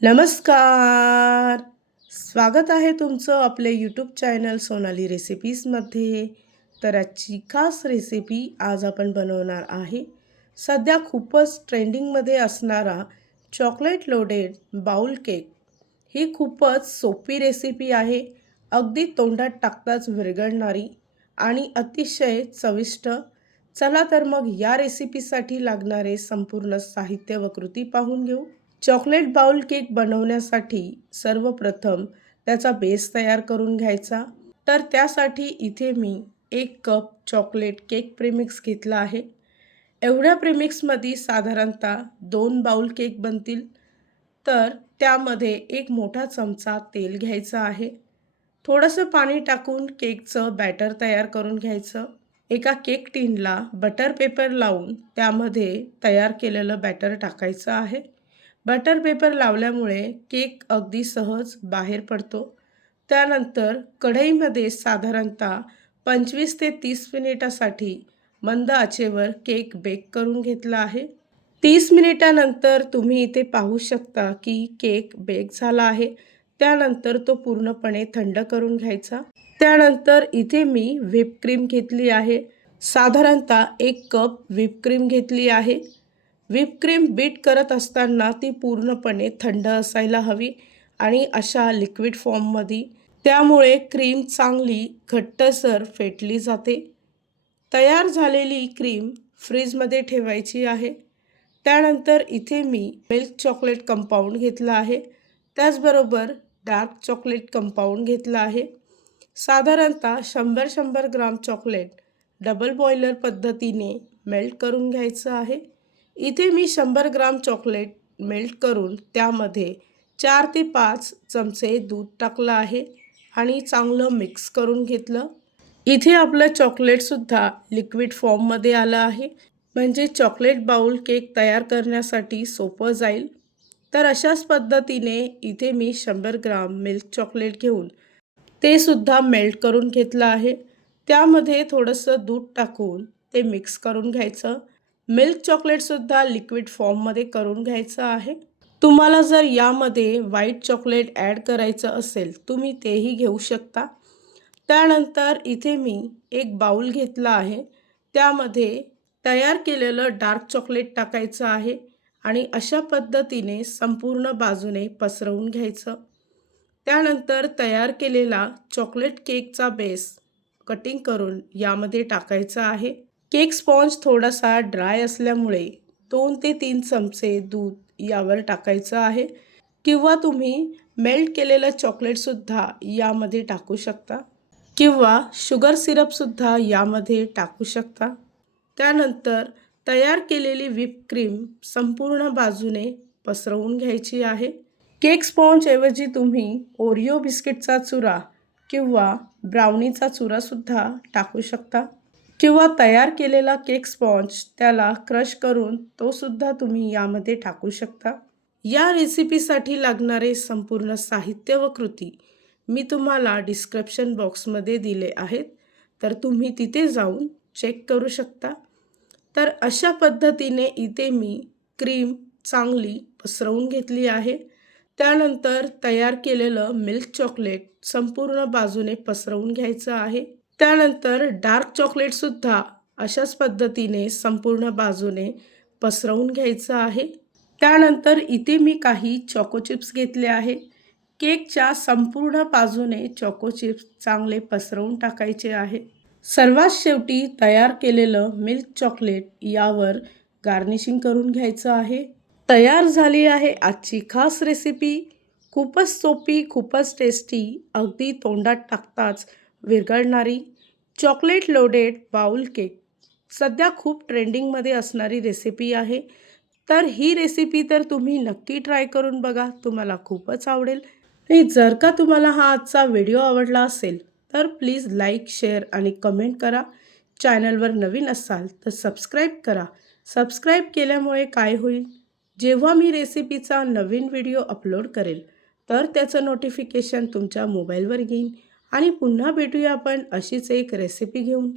नमस्कार. स्वागत आहे तुमचं आपले यूट्यूब चॅनल सोनाली रेसिपीजमध्ये. तर आजची खास रेसिपी आज आपण बनवणार आहे. सध्या खूपच ट्रेंडिंगमध्ये असणारा चॉकलेट लोडेड बाउल केक. ही खूपच सोपी रेसिपी आहे. अगदी तोंडात टाकताच विरघळणारी आणि अतिशय चविष्ट. चला तर मग या रेसिपीसाठी लागणारे संपूर्ण साहित्य व कृती पाहून घेऊ. चॉकलेट बाउल केक बनवण्यासाठी सर्वप्रथम त्याचा बेस तयार करून घ्यायचा. तर त्यासाठी इथे मी 1 कप चॉकलेट केक प्रीमिक्स घेतला आहे. एवढ्या प्रीमिक्समध्ये साधारणतः 2 बाउल केक बनतील. तर त्यामध्ये एक मोठा चमचा तेल घ्यायचा आहे. थोडंसं पाणी टाकून केकचं बॅटर तयार करून घ्यायचं. एका केक टिनला बटर पेपर लावून त्यामध्ये तयार केलेलं बॅटर टाकायचं आहे. बटर पेपर लावल्यामुळे केक अगदी सहज बाहेर पडतो. त्यानंतर कढईमध्ये साधारणतः 25 ते 30 मिनिटासाठी मंद आचेवर केक बेक करून घेतला आहे. 30 मिनिटानंतर तुम्ही इथे पाहू शकता की केक बेक झाला आहे. त्यानंतर तो पूर्णपणे थंड करून घ्यायचा. त्यानंतर इथे मी व्हिप क्रीम घेतली आहे. साधारणतः 1 कप व्हिप क्रीम घेतली आहे. व्हिप क्रीम बीट करत असताना ती पूर्णपणे थंड असायला हवी आणि अशा लिक्विड फॉर्ममध्ये. त्यामुळे क्रीम चांगली घट्टसर फेटली जाते. तयार झालेली क्रीम फ्रीजमध्ये ठेवायची आहे. त्यानंतर इथे मी मिल्क चॉकलेट कंपाऊंड घेतला आहे. त्याचबरोबर डार्क चॉकलेट कंपाऊंड घेतला आहे. साधारणतः 100-100 ग्राम चॉकलेट डबल बॉयलर पद्धतीने मेल्ट करून घ्यायचं आहे. इथे मी 100 ग्राम चॉकलेट मेल्ट करून त्यामध्ये 4 ते 5 चमचे दूध टाकलं आहे आणि चांगलं मिक्स करून घेतलं. इथे आपलं चॉकलेटसुद्धा लिक्विड फॉर्ममध्ये आलं आहे. म्हणजे चॉकलेट बाउल केक तयार करण्यासाठी सोपं जाईल. तर अशाच पद्धतीने इथे मी 100 ग्राम मिल्क चॉकलेट घेऊन ते सुद्धा मेल्ट करून घेतलं आहे. त्यामध्ये थोडंसं दूध टाकून ते मिक्स करून घ्यायचं. मिल्क चॉकलेटसुद्धा लिक्विड फॉर्ममध्ये करून घ्यायचं आहे. तुम्हाला जर यामध्ये व्हाईट चॉकलेट ॲड करायचं असेल तुम्ही तेही घेऊ शकता. त्यानंतर इथे मी एक बाउल घेतला आहे. त्यामध्ये तयार केलेलं डार्क चॉकलेट टाकायचं आहे आणि अशा पद्धतीने संपूर्ण बाजूने पसरवून घ्यायचं. त्यानंतर तयार केलेला चॉकलेट केकचा बेस कटिंग करून यामध्ये टाकायचा आहे. केक स्पॉन्ज थोडासा ड्राय असल्यामुळे 2 ते 3 चमचे दूध यावर टाकायचं आहे किंवा तुम्ही मेल्ट केलेलं चॉकलेटसुद्धा यामध्ये टाकू शकता किंवा शुगर सिरपसुद्धा यामध्ये टाकू शकता. त्यानंतर तयार केलेली व्हिप क्रीम संपूर्ण बाजूने पसरवून घ्यायची आहे. केक स्पॉन्जऐवजी तुम्ही ओरिओ बिस्किटचा चुरा किंवा ब्राउनीचा चुरासुद्धा टाकू शकता किंवा तयार केलेला केक स्पॉन्ज त्याला क्रश करून तो सुद्धा तुम्ही यामध्ये टाकू शकता. या रेसिपीसाठी लागणारे संपूर्ण साहित्य व कृती मी तुम्हाला डिस्क्रिप्शन बॉक्समध्ये दिले आहेत. तर तुम्ही तिथे जाऊन चेक करू शकता. तर अशा पद्धतीने इथे मी क्रीम चांगली पसरवून घेतली आहे. त्यानंतर तयार केलेलं मिल्क चॉकलेट संपूर्ण बाजूने पसरवून घ्यायचं आहे. त्यानंतर डार्क चॉकलेटसुद्धा अशाच पद्धतीने संपूर्ण बाजूने पसरवून घ्यायचं आहे. त्यानंतर इथे मी काही चॉको चिप्स घेतले आहे. केकच्या संपूर्ण बाजूने चॉको चिप्स चांगले पसरवून टाकायचे आहे. सर्वात शेवटी तयार केलेलं मिल्क चॉकलेट यावर गार्निशिंग करून घ्यायचं आहे. तयार झाली आहे आजची खास रेसिपी. खूपच सोपी, खूपच टेस्टी, अगदी तोंडात टाकताच विरघळणारी चॉकलेट लोडेड बाउल केक. सध्या खूप ट्रेंडिंगमध्ये असणारी रेसिपी आहे. तर ही रेसिपी तर तुम्ही नक्की ट्राय करून बघा. तुम्हाला खूपच आवडेल. आणि जर का तुम्हाला हा आजचा व्हिडिओ आवडला असेल तर प्लीज लाईक, शेअर आणि कमेंट करा. चॅनलवर नवीन असाल तर सबस्क्राईब करा. सबस्क्राईब केल्यामुळे काय होईल, जेव्हा मी रेसिपीचा नवीन व्हिडिओ अपलोड करेल तर त्याचं नोटिफिकेशन तुमच्या मोबाईलवर येईल. आणि पुन्हा भेटूया आपण अशीच एक रेसिपी घेऊन.